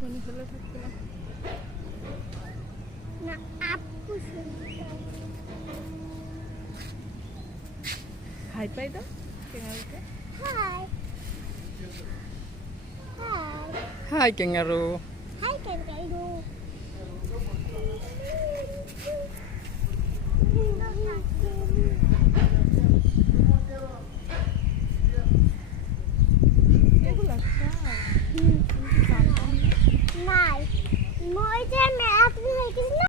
মনে হলে থাকতো না। না আপু সুন্দর। হাই পাই দাও ক্যাঙ্গারুকে। High high high kangaroo. High kangaroo.